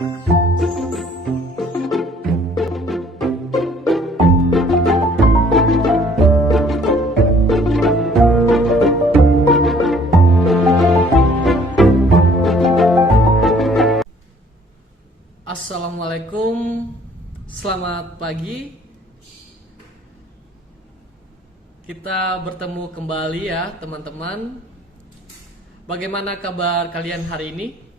Assalamualaikum, selamat pagi. Kita bertemu kembali ya teman-teman. Bagaimana kabar kalian hari ini?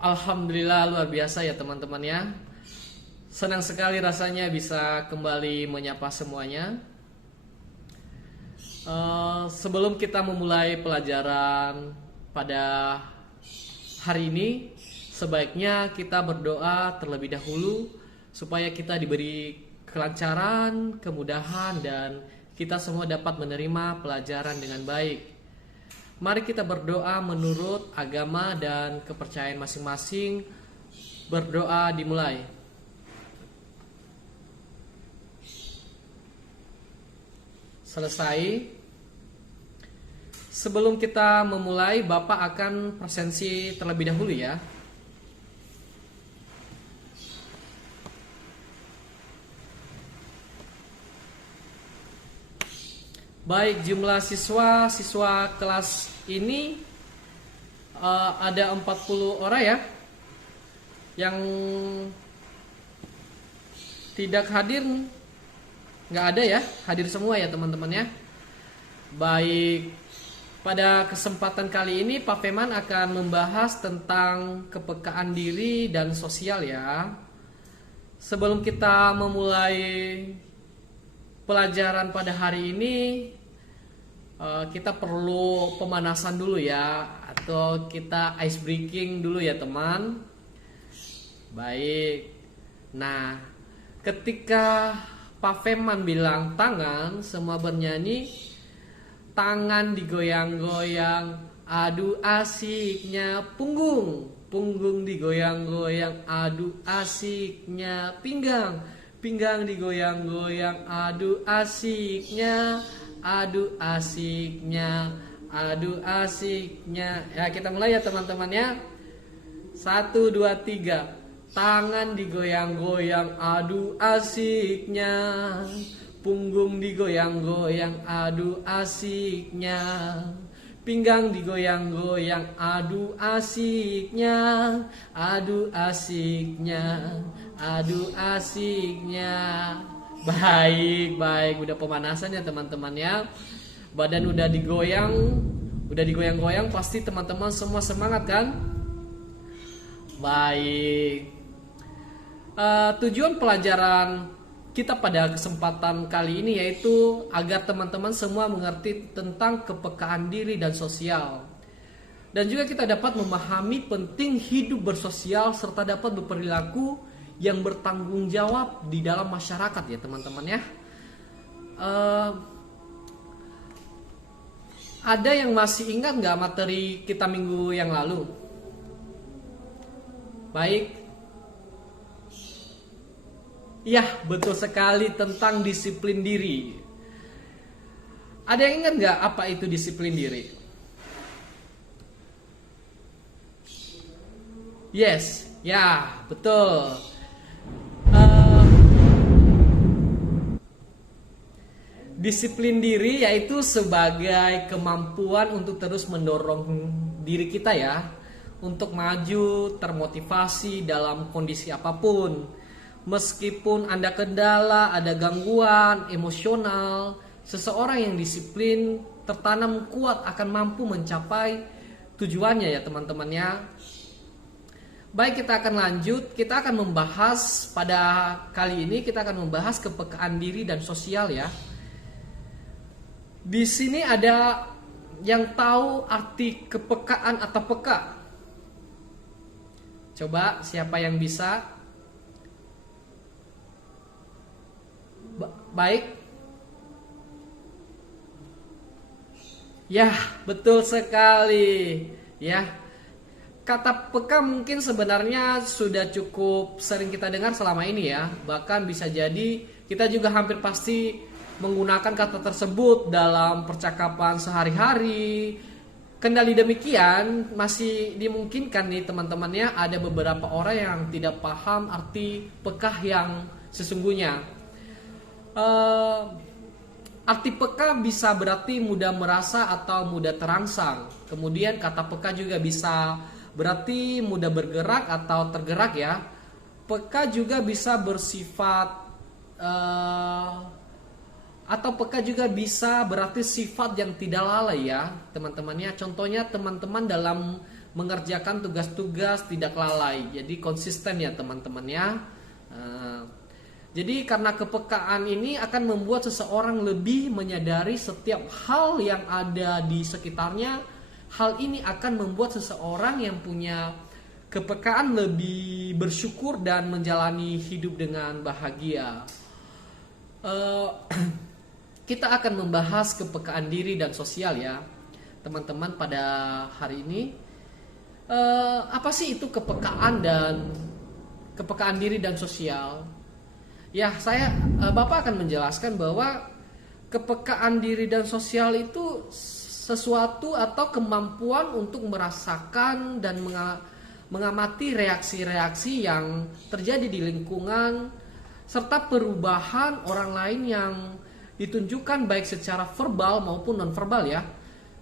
Alhamdulillah luar biasa ya teman-teman ya. Senang sekali rasanya bisa kembali menyapa semuanya. Sebelum kita memulai pelajaran pada hari ini, sebaiknya kita berdoa terlebih dahulu supaya kita diberi kelancaran, kemudahan, dan kita semua dapat menerima pelajaran dengan baik. Mari kita berdoa menurut agama dan kepercayaan masing-masing. Berdoa dimulai. Selesai. Sebelum kita memulai, Bapak akan presensi terlebih dahulu ya. Baik, jumlah siswa kelas ini ada 40 orang ya. Yang tidak hadir nggak ada ya, hadir semua ya teman-teman ya. Baik, pada kesempatan kali ini Pak Feman akan membahas tentang kepekaan diri dan sosial ya. Sebelum kita memulai pelajaran pada hari ini, kita perlu pemanasan dulu ya, atau kita ice breaking dulu ya teman. Baik. Nah, ketika Pak Feman bilang tangan, semua bernyanyi. Tangan digoyang-goyang, aduh asiknya. Punggung digoyang-goyang, aduh asiknya. Pinggang digoyang-goyang, aduh asiknya. Aduh asiknya. Ya, kita mulai ya teman-teman ya. 1, 2, 3. Tangan digoyang-goyang, aduh asiknya. Punggung digoyang-goyang, aduh asiknya. Pinggang digoyang-goyang, aduh asiknya. Aduh asiknya. Aduh asiknya. Baik, udah pemanasan ya teman-teman ya. Badan udah digoyang-goyang, pasti teman-teman semua semangat kan? Baik. Tujuan pelajaran kita pada kesempatan kali ini yaitu agar teman-teman semua mengerti tentang kepekaan diri dan sosial. Dan juga kita dapat memahami penting hidup bersosial serta dapat berperilaku yang bertanggung jawab di dalam masyarakat ya teman-teman ya. Ada yang masih ingat nggak materi kita minggu yang lalu? Baik. Ya, betul sekali, tentang disiplin diri. Ada yang ingat nggak apa itu disiplin diri? Yes, ya betul. Disiplin diri yaitu sebagai kemampuan untuk terus mendorong diri kita ya, untuk maju, termotivasi dalam kondisi apapun. Meskipun ada kendala, ada gangguan emosional, seseorang yang disiplin tertanam kuat akan mampu mencapai tujuannya ya teman-teman ya. Baik, kita akan lanjut. Kita akan membahas pada kali ini, kita akan membahas kepekaan diri dan sosial ya. Di sini ada yang tahu arti kepekaan atau peka? Coba siapa yang bisa? Baik. Ya, betul sekali. Ya. Kata peka mungkin sebenarnya sudah cukup sering kita dengar selama ini ya. Bahkan bisa jadi kita juga hampir pasti menggunakan kata tersebut dalam percakapan sehari-hari, Kendali demikian masih dimungkinkan nih teman-temannya, ada beberapa orang yang tidak paham arti peka yang sesungguhnya. Arti peka bisa berarti mudah merasa atau mudah terangsang. Kemudian kata peka juga bisa berarti mudah bergerak atau tergerak ya. Peka juga bisa bersifat atau peka juga bisa berarti sifat yang tidak lalai ya teman-temannya. Contohnya teman-teman dalam mengerjakan tugas-tugas tidak lalai, jadi konsisten ya teman-temannya. Jadi karena kepekaan ini akan membuat seseorang lebih menyadari setiap hal yang ada di sekitarnya. Hal ini akan membuat seseorang yang punya kepekaan lebih bersyukur dan menjalani hidup dengan bahagia. Kita akan membahas kepekaan diri dan sosial ya teman-teman pada hari ini. Apa sih itu kepekaan diri dan sosial? Ya, Bapak akan menjelaskan bahwa kepekaan diri dan sosial itu sesuatu atau kemampuan untuk merasakan dan mengamati reaksi-reaksi yang terjadi di lingkungan serta perubahan orang lain yang ditunjukkan baik secara verbal maupun nonverbal ya.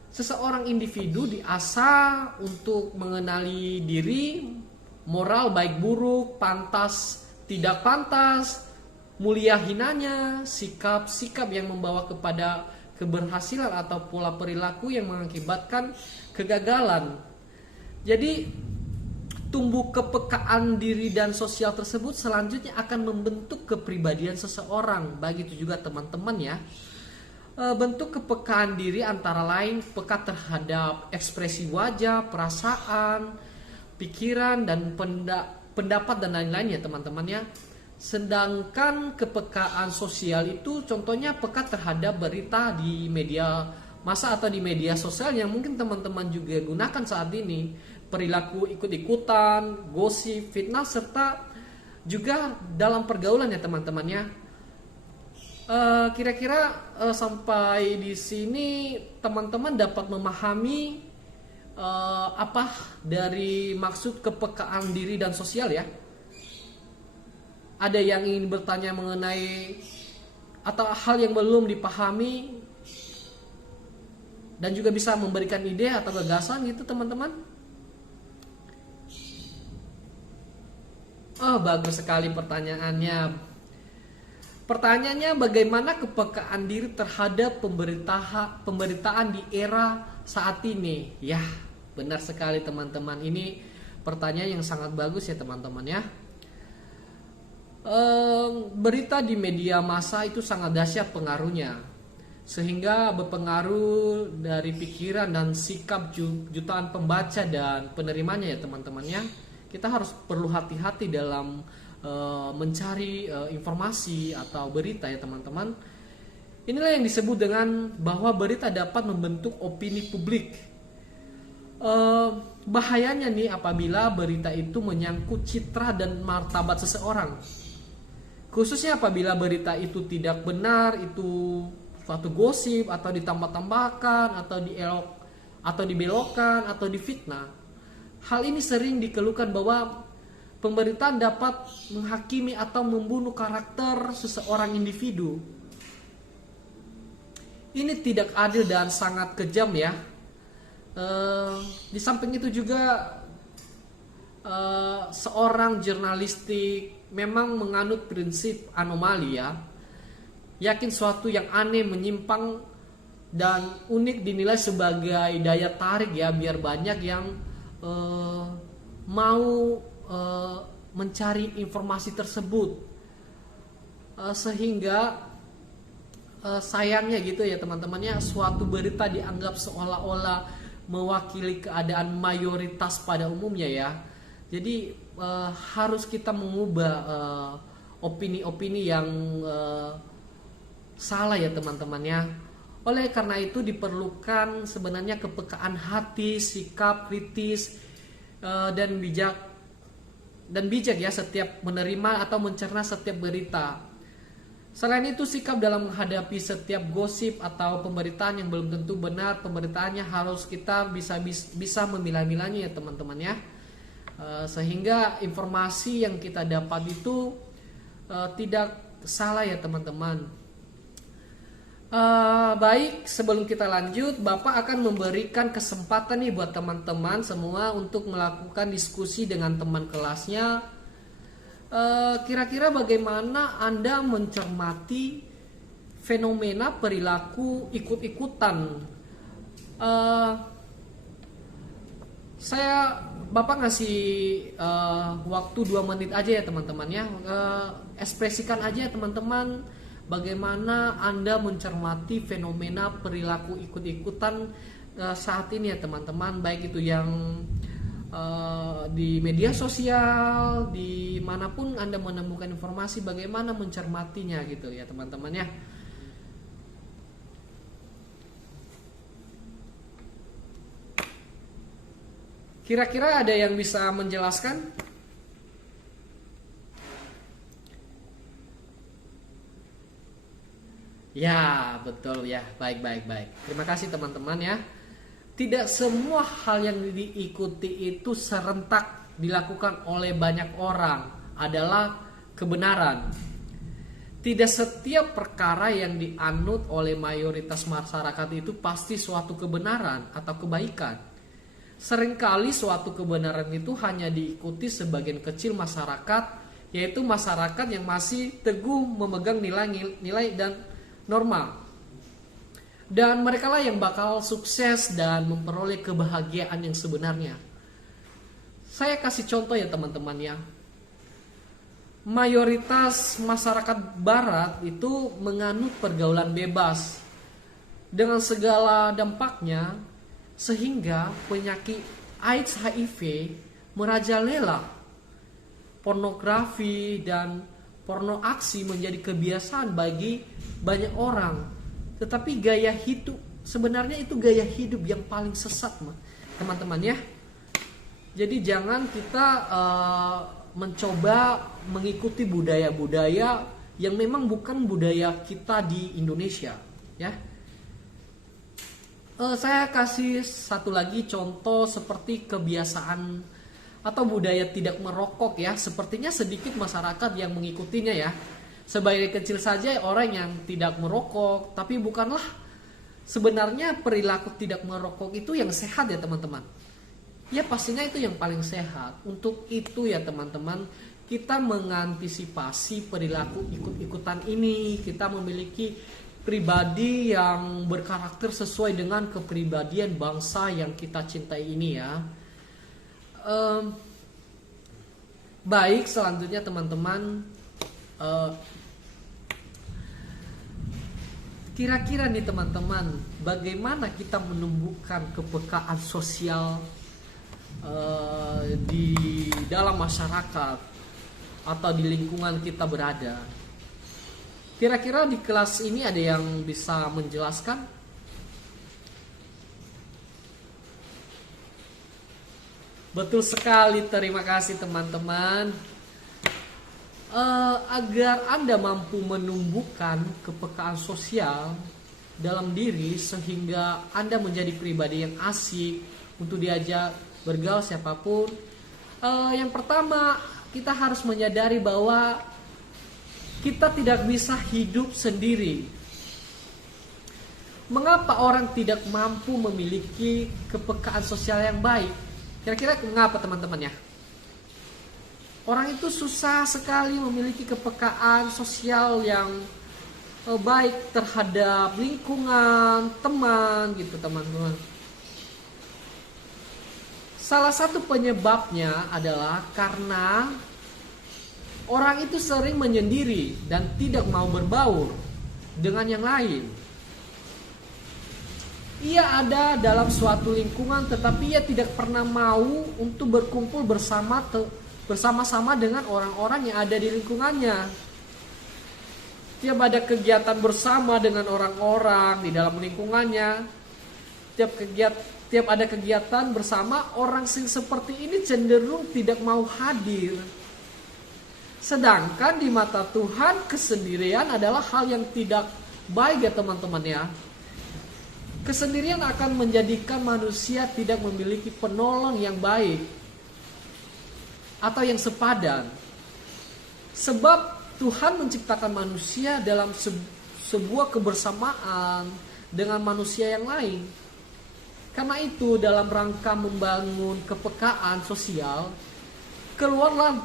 Seseorang individu diasah untuk mengenali diri, moral baik buruk, pantas tidak pantas, mulia hinanya, sikap-sikap yang membawa kepada keberhasilan atau pola perilaku yang mengakibatkan kegagalan. Jadi tumbuh kepekaan diri dan sosial tersebut selanjutnya akan membentuk kepribadian seseorang. Begitu juga teman-teman ya. Bentuk kepekaan diri antara lain peka terhadap ekspresi wajah, perasaan, pikiran, dan pendapat dan lain-lain ya teman-teman ya. Sedangkan kepekaan sosial itu contohnya peka terhadap berita di media massa atau di media sosial yang mungkin teman-teman juga gunakan saat ini. Perilaku ikut-ikutan, gosip, fitnah, serta juga dalam pergaulan ya teman-temannya. Kira-kira sampai di sini teman-teman dapat memahami apa dari maksud kepekaan diri dan sosial ya. Ada yang ingin bertanya mengenai atau hal yang belum dipahami dan juga bisa memberikan ide atau gagasan gitu teman-teman? Oh, bagus sekali pertanyaannya. Pertanyaannya, bagaimana kepekaan diri terhadap pemberitaan di era saat ini? Ya, benar sekali teman-teman. Ini pertanyaan yang sangat bagus ya teman-teman ya. Berita di media massa itu sangat dahsyat pengaruhnya, sehingga berpengaruh dari pikiran dan sikap jutaan pembaca dan penerimanya ya teman-teman ya. Kita harus perlu hati-hati dalam mencari informasi atau berita ya teman-teman. Inilah yang disebut dengan bahwa berita dapat membentuk opini publik. Bahayanya nih apabila berita itu menyangkut citra dan martabat seseorang. Khususnya apabila berita itu tidak benar, itu suatu gosip atau ditambah-tambahkan atau dibelokkan atau difitnah. Hal ini sering dikeluhkan bahwa pemberitaan dapat menghakimi atau membunuh karakter seseorang individu. Ini tidak adil dan sangat kejam ya. Di samping itu juga seorang jurnalistik memang menganut prinsip anomali ya. Yakin suatu yang aneh, menyimpang, dan unik dinilai sebagai daya tarik ya, biar banyak yang mau mencari informasi tersebut, sehingga sayangnya gitu ya teman-temannya, suatu berita dianggap seolah-olah mewakili keadaan mayoritas pada umumnya ya. Jadi harus kita mengubah opini-opini yang salah ya teman-temannya. Oleh karena itu diperlukan sebenarnya kepekaan hati, sikap kritis dan bijak ya setiap menerima atau mencerna setiap berita. Selain itu, sikap dalam menghadapi setiap gosip atau pemberitaan yang belum tentu benar, pemberitaannya harus kita bisa memilah-milahnya ya teman-teman ya. Sehingga informasi yang kita dapat itu tidak salah ya teman-teman. Baik, sebelum kita lanjut, Bapak akan memberikan kesempatan nih buat teman-teman semua untuk melakukan diskusi dengan teman kelasnya. Kira-kira bagaimana Anda mencermati fenomena perilaku ikut-ikutan? Bapak ngasih waktu 2 menit aja ya teman-teman ya. Ekspresikan aja ya teman-teman, bagaimana Anda mencermati fenomena perilaku ikut-ikutan saat ini ya teman-teman, baik itu yang di media sosial, dimanapun Anda menemukan informasi, bagaimana mencermatinya gitu ya teman-teman ya. Kira-kira ada yang bisa menjelaskan? Ya, betul ya. Baik. Terima kasih teman-teman ya. Tidak semua hal yang diikuti itu serentak dilakukan oleh banyak orang adalah kebenaran. Tidak setiap perkara yang dianut oleh mayoritas masyarakat itu pasti suatu kebenaran atau kebaikan. Seringkali suatu kebenaran itu hanya diikuti sebagian kecil masyarakat, yaitu masyarakat yang masih teguh memegang nilai dan norma. Dan mereka lah yang bakal sukses dan memperoleh kebahagiaan yang sebenarnya. Saya kasih contoh ya teman-teman ya. Mayoritas masyarakat barat itu menganut pergaulan bebas dengan segala dampaknya, sehingga penyakit AIDS HIV merajalela. Pornografi dan porno aksi menjadi kebiasaan bagi banyak orang. Tetapi gaya hidup, sebenarnya itu gaya hidup yang paling sesat teman-teman ya. Jadi jangan kita mencoba mengikuti budaya-budaya yang memang bukan budaya kita di Indonesia ya. Saya kasih satu lagi contoh seperti kebiasaan atau budaya tidak merokok ya. Sepertinya sedikit masyarakat yang mengikutinya ya. Sebagai kecil saja orang yang tidak merokok, tapi bukanlah sebenarnya perilaku tidak merokok itu yang sehat ya teman-teman. Ya pastinya itu yang paling sehat. Untuk itu ya teman-teman, kita mengantisipasi perilaku ikut-ikutan ini. Kita memiliki pribadi yang berkarakter sesuai dengan kepribadian bangsa yang kita cintai ini ya. Baik, selanjutnya teman-teman, kira-kira nih teman-teman, bagaimana kita menumbuhkan kepekaan sosial di dalam masyarakat atau di lingkungan kita berada? Kira-kira di kelas ini ada yang bisa menjelaskan? Betul sekali, terima kasih teman-teman. Agar Anda mampu menumbuhkan kepekaan sosial dalam diri sehingga Anda menjadi pribadi yang asik untuk diajak bergaul siapapun. Yang pertama, kita harus menyadari bahwa kita tidak bisa hidup sendiri. Mengapa orang tidak mampu memiliki kepekaan sosial yang baik? Kira-kira mengapa teman-teman ya? Orang itu susah sekali memiliki kepekaan sosial yang baik terhadap lingkungan, teman gitu teman-teman. Salah satu penyebabnya adalah karena orang itu sering menyendiri dan tidak mau berbaur dengan yang lain. Ia ada dalam suatu lingkungan tetapi ia tidak pernah mau untuk berkumpul bersama-sama dengan orang-orang yang ada di lingkungannya. Tiap ada kegiatan bersama dengan orang-orang di dalam lingkungannya, tiap ada kegiatan bersama, orang seperti ini cenderung tidak mau hadir. Sedangkan di mata Tuhan kesendirian adalah hal yang tidak baik ya teman-teman ya. Kesendirian akan menjadikan manusia tidak memiliki penolong yang baik atau yang sepadan. Sebab Tuhan menciptakan manusia dalam sebuah kebersamaan dengan manusia yang lain. Karena itu dalam rangka membangun kepekaan sosial, keluarlah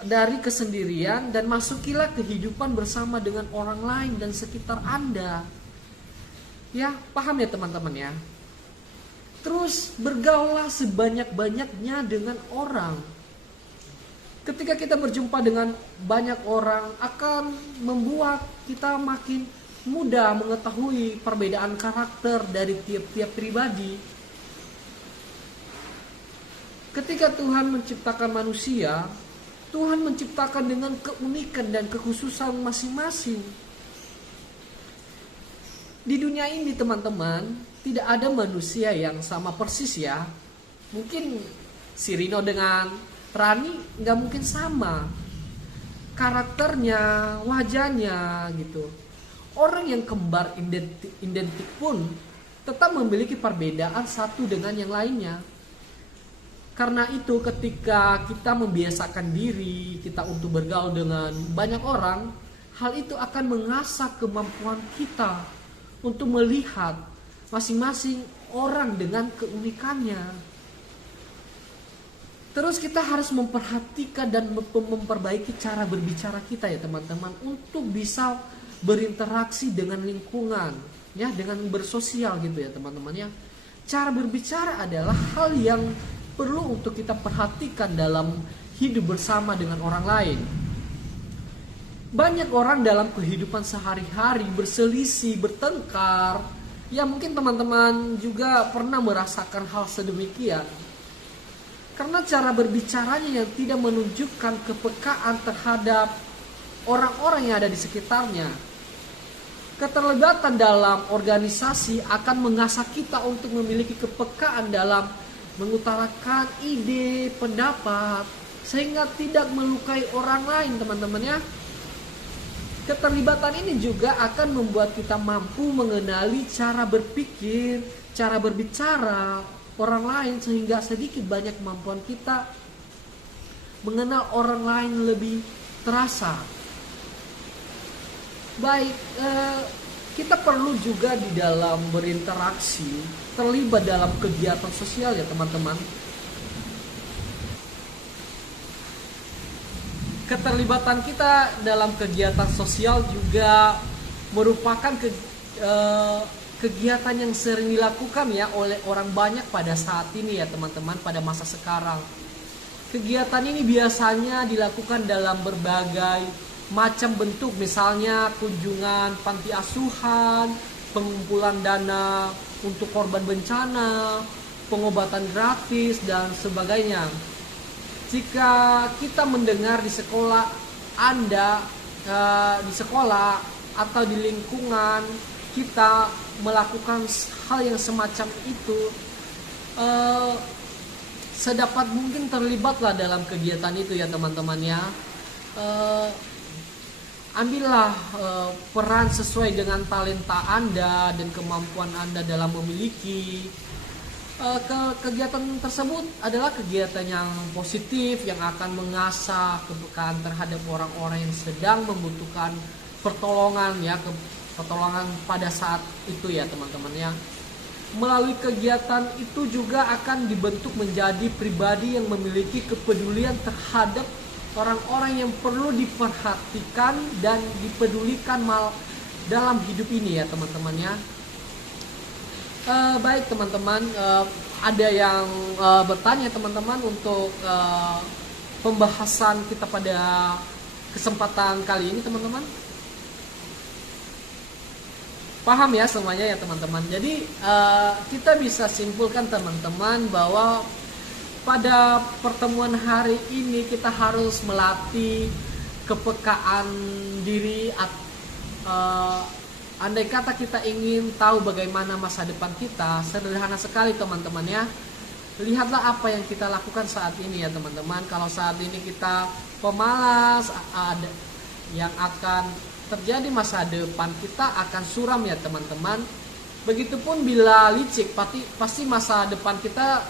dari kesendirian dan masukilah kehidupan bersama dengan orang lain dan sekitar Anda. Ya, paham ya teman-teman ya. Terus bergaullah sebanyak-banyaknya dengan orang. Ketika kita berjumpa dengan banyak orang akan membuat kita makin mudah mengetahui perbedaan karakter dari tiap-tiap pribadi. Ketika Tuhan menciptakan manusia, Tuhan menciptakan dengan keunikan dan kekhususan masing-masing. Di dunia ini teman-teman, tidak ada manusia yang sama persis ya. Mungkin si Rino dengan Rani nggak mungkin sama. Karakternya, wajahnya gitu. Orang yang kembar identik pun tetap memiliki perbedaan satu dengan yang lainnya. Karena itu ketika kita membiasakan diri kita untuk bergaul dengan banyak orang, hal itu akan mengasah kemampuan kita untuk melihat masing-masing orang dengan keunikannya. Terus kita harus memperhatikan dan memperbaiki cara berbicara kita ya teman-teman, untuk bisa berinteraksi dengan lingkungan, ya, dengan bersosial gitu ya teman-teman ya. Cara berbicara adalah hal yang perlu untuk kita perhatikan dalam hidup bersama dengan orang lain. Banyak orang dalam kehidupan sehari-hari berselisih, bertengkar. Ya mungkin teman-teman juga pernah merasakan hal sedemikian. Karena cara berbicaranya yang tidak menunjukkan kepekaan terhadap orang-orang yang ada di sekitarnya. Keterlibatan dalam organisasi akan mengasah kita untuk memiliki kepekaan dalam mengutarakan ide, pendapat, sehingga tidak melukai orang lain teman-teman ya. Keterlibatan ini juga akan membuat kita mampu mengenali cara berpikir, cara berbicara orang lain, sehingga sedikit banyak kemampuan kita mengenal orang lain lebih terasa. Baik, kita perlu juga di dalam berinteraksi, terlibat dalam kegiatan sosial ya teman-teman. Keterlibatan kita dalam kegiatan sosial juga merupakan kegiatan yang sering dilakukan ya oleh orang banyak pada saat ini ya teman-teman, pada masa sekarang. Kegiatan ini biasanya dilakukan dalam berbagai macam bentuk, misalnya kunjungan panti asuhan, pengumpulan dana untuk korban bencana, pengobatan gratis dan sebagainya. Jika kita mendengar di sekolah Anda, di sekolah atau di lingkungan kita melakukan hal yang semacam itu, sedapat mungkin terlibatlah dalam kegiatan itu ya teman-teman ya. Ambillah peran sesuai dengan talenta Anda dan kemampuan Anda dalam memiliki. Kegiatan tersebut adalah kegiatan yang positif yang akan mengasah kepekaan terhadap orang-orang yang sedang membutuhkan pertolongan ya, pertolongan pada saat itu ya teman-teman ya. Melalui kegiatan itu juga akan dibentuk menjadi pribadi yang memiliki kepedulian terhadap orang-orang yang perlu diperhatikan dan dipedulikan dalam hidup ini ya teman-teman ya. Baik teman-teman, ada yang bertanya teman-teman untuk pembahasan kita pada kesempatan kali ini teman-teman? Paham ya semuanya ya teman-teman. Jadi kita bisa simpulkan teman-teman bahwa pada pertemuan hari ini kita harus melatih kepekaan diri. Andai kata kita ingin tahu bagaimana masa depan kita, sederhana sekali teman-teman ya. lihatlah apa yang kita lakukan saat ini ya teman-teman. Kalau saat ini kita pemalas, ada yang akan terjadi masa depan kita akan suram ya teman-teman. Begitupun bila licik, pasti masa depan kita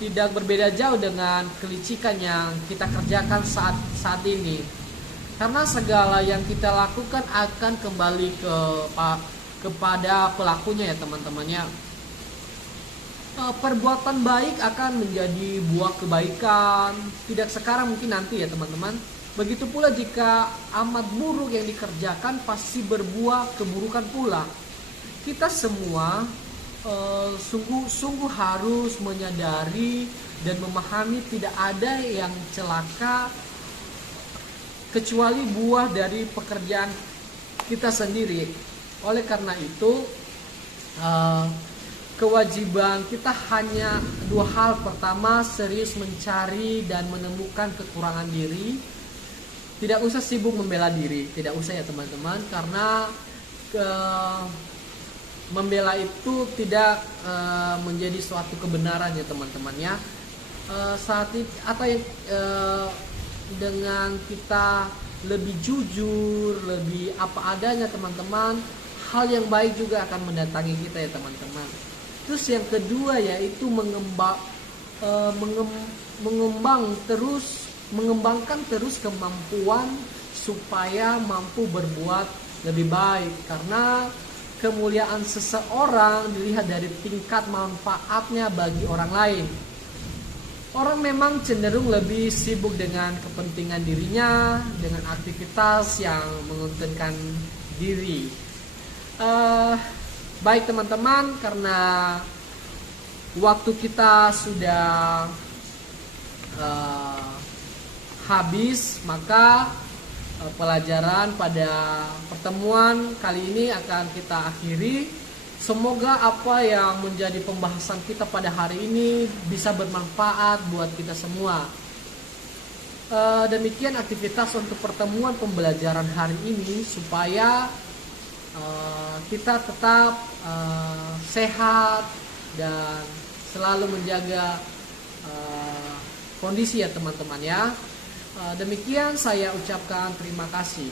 tidak berbeda jauh dengan kelicikan yang kita kerjakan saat ini. Karena segala yang kita lakukan akan kembali kepada pelakunya ya teman-temannya. Perbuatan baik akan menjadi buah kebaikan, tidak sekarang mungkin nanti ya teman-teman. Begitu pula jika amat buruk yang dikerjakan pasti berbuah keburukan pula. Kita semua sungguh harus menyadari dan memahami tidak ada yang celaka kecuali buah dari pekerjaan kita sendiri. Oleh karena itu kewajiban kita hanya dua hal. Pertama, serius mencari dan menemukan kekurangan diri. Tidak usah sibuk membela diri, tidak usah ya teman-teman, karena membela itu tidak menjadi suatu kebenaran ya teman-teman ya. Saat ini dengan kita lebih jujur, lebih apa adanya teman-teman, hal yang baik juga akan mendatangi kita ya teman-teman. Terus yang kedua yaitu mengembangkan terus kemampuan supaya mampu berbuat lebih baik, karena kemuliaan seseorang dilihat dari tingkat manfaatnya bagi orang lain. Orang memang cenderung lebih sibuk dengan kepentingan dirinya, dengan aktivitas yang menguntungkan diri. Baik teman-teman, karena waktu kita sudah habis, maka pelajaran pada pertemuan kali ini akan kita akhiri. Semoga apa yang menjadi pembahasan kita pada hari ini bisa bermanfaat buat kita semua. Demikian aktivitas untuk pertemuan pembelajaran hari ini, supaya kita tetap sehat dan selalu menjaga kondisi ya teman-teman ya. Demikian saya ucapkan terima kasih.